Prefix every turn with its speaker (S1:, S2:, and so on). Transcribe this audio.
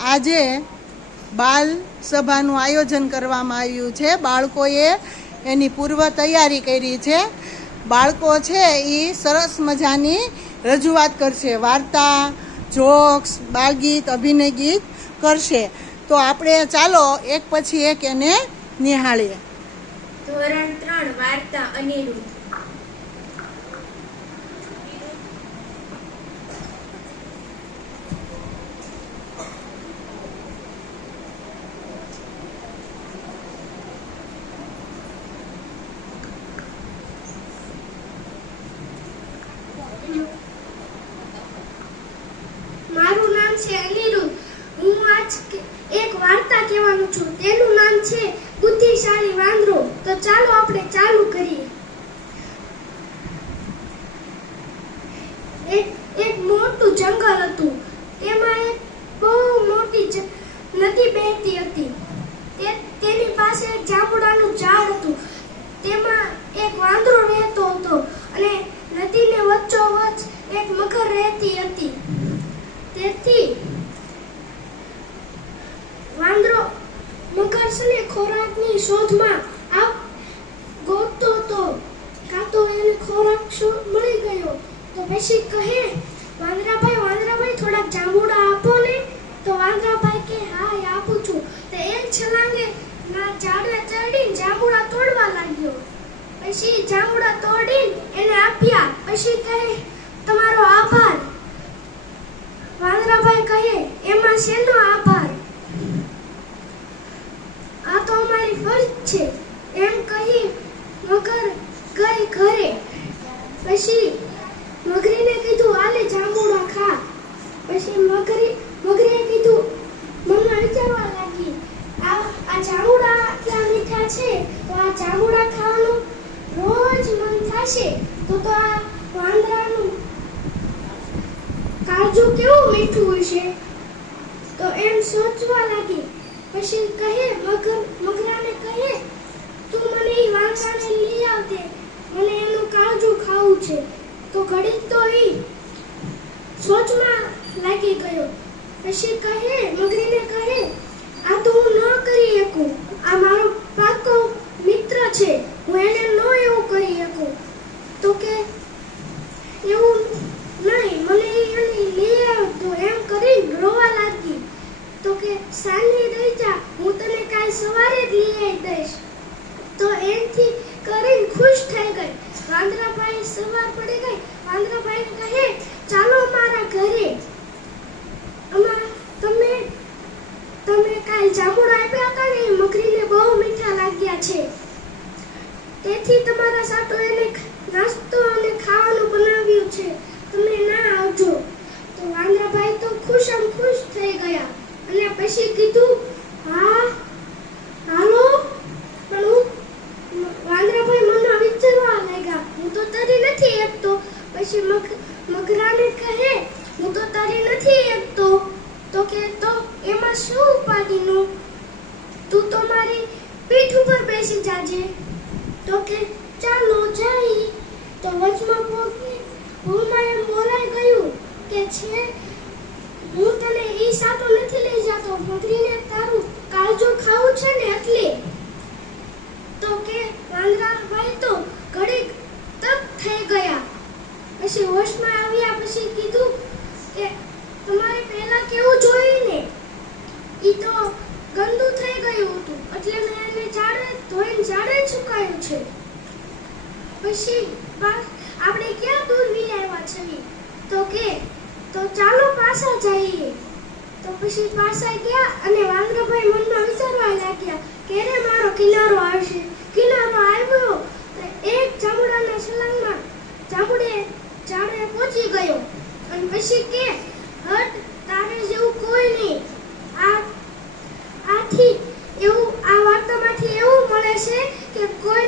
S1: આજે બાલ સભાનું આયોજન કરવામાં આવ્યું છે. બાળકોએ એની પૂર્વ તૈયારી કરી છે. બાળકો છે એ સરસ મજાની રજૂઆત કરશે, વાર્તા, જોક્સ બાળગીત અભિનય ગીત કરશે. તો આપણે ચાલો એક પછી એક એને નિહાળીએ.
S2: ધોરણ ત્રણ, વાર્તા અનિરુદ્ધ
S3: મારું છે અનિરુદ્ધ હું આજ એક વાર્તા કહેવાનું છું. તેનું નામ છે, બુદ્ધિશાળી વાંદરો. તો ચાલો આપણે ચાલુ કરીએ. એક એક મોટું જંગલ હતું. તેમાં એક બહુ મોટી નદી વહેતી હતી. તે, તેની પાસે એક જાંબુડાનું ઝાડ હતું. તેમાં એક વાંદરો રહેતો હતો અને નદીને વચ્ચોવચ્ચ એક મગર રહેતી હતી તેથી વાંદરો મગર છે ને ખોરાકની શોધમાં આ ગોતતો તો. કાં તો એને ખોરાક મળી ગયો. તો પછી કહે, વાંદરાભાઈ વાંદરાભાઈ, થોડાક જાંબુડા આપો ને. તો વાંદરાભાઈ કે, હા, એ આપું છું. તો એક છલાંગે ના ઝાડે ચડીને જાંબુડા તોડવા લાગ્યો. પછી જાંબુડા તોડીને એને આપ્યા. પછી કહે, તમારો આભાર. વાંદરાભાઈ કહે, એમાં શેનો આભાર આ તો અમારી ફરજ છે. એમ કહી મગર ગઈ ઘરે. પછી મગરીને કીધું આલે જાંબુડા ખા. પછી મગરી, મગરીએ કીધું મમ્મા વિચારવા લાગી, આ આ જાંબુડા આટલા મીઠા છે, તો આ જાંબુડા ખાવાનું રોજ મન થશે. તો તો આ વાંદરાનું કાજુ કેવું મીઠું હશે? તો એમ સોચવા લાગી. પછી કહે, મગર, મગરાને કહે, તું મને એ વાંસાને લઈ આવતે મને એનું કાજુ ખાવું છે. તો ઘડીક તો એ સોચમાં લાગી ગયો. પછી કહે, મગરીને કહે આ તો હું ન કરી શકું આ મારો પાકો મિત્ર છે હું એને ન એવું કરી શકું તો કે એવું નહીં મને એની લઈ આવતો એમ કરીને રોવા લાગી તો કે સાની રહી જા હું તને કાલ સવારે જ લઈ તો એમથી કરીને ખુશ થઈ ગઈ. વાંદરાભાઈ સવાર પડી ગઈ. વાંદરાભાઈ કહે, ચાલો મારા ઘરે. અમા તમે તમે કાલ જાંબુડા આપ્યા હતા ને, એ મગરીને બહુ મીઠા લાગ્યા છે. તેથી તમારા સાટો એને નાસ્તો અને ખાવાનું બનાવ્યું છે. તમે ના આવજો. તો વાંદરાભાઈ તો ખુશ અને ખુશ થઈ ગયા. અને પછી કીધું હા હાલો પણ હું વાંદરાભાઈ મનમાં વિચારવા લાગ્યા હું તો તરી નથી એકતો પછી મગ મગરાને કહે, હું તો તારી નથી એકતો તો કે, તો એમાં શું ઉપાડીનું? તું તો મારી પીઠ ઉપર બેસી જાજે. તો કે, ચાલો જઈ. તો વચમાં પોતે ભૂલમાં એમ બોલાઈ ગયું કે, છે, હું તને ઈ સાટો નથી લઈ જતો. મગરીને તારું કાળજો ખાવું છે ને એટલે. તો કે વાંદરાભાઈ તો ઘડીક તપ થઈ ગયા પછી હોશમાં આવ્યા પછી કીધું કે તમારે પહેલા કેવું જોયું ને ઈ તો ગંદુ થઈ ગયું હતું. એટલે મેં એને ઝાડે ધોઈને ઝાડે સુકાયું છે. પછી આપણે ક્યાં દૂર વી આવ્યા છીએ? તો કે, તો ચાલો પાછા જઈએ. તો પછી પાછા ગયા અને વાંદરાભાઈ મનમાં વિચારવા લાગ્યા કે રે મારો કિનારો આવશે કિનારો આવ્યો તો એક જાંબુડાના છલાંગમાં જાંબુડે ઝાડે પહોંચી ગયો પછી કે હટ તારે જેવું કોઈ નહીં. આ આથી એવું આ વાર્તામાંથી એવું મળે છે કે કઈ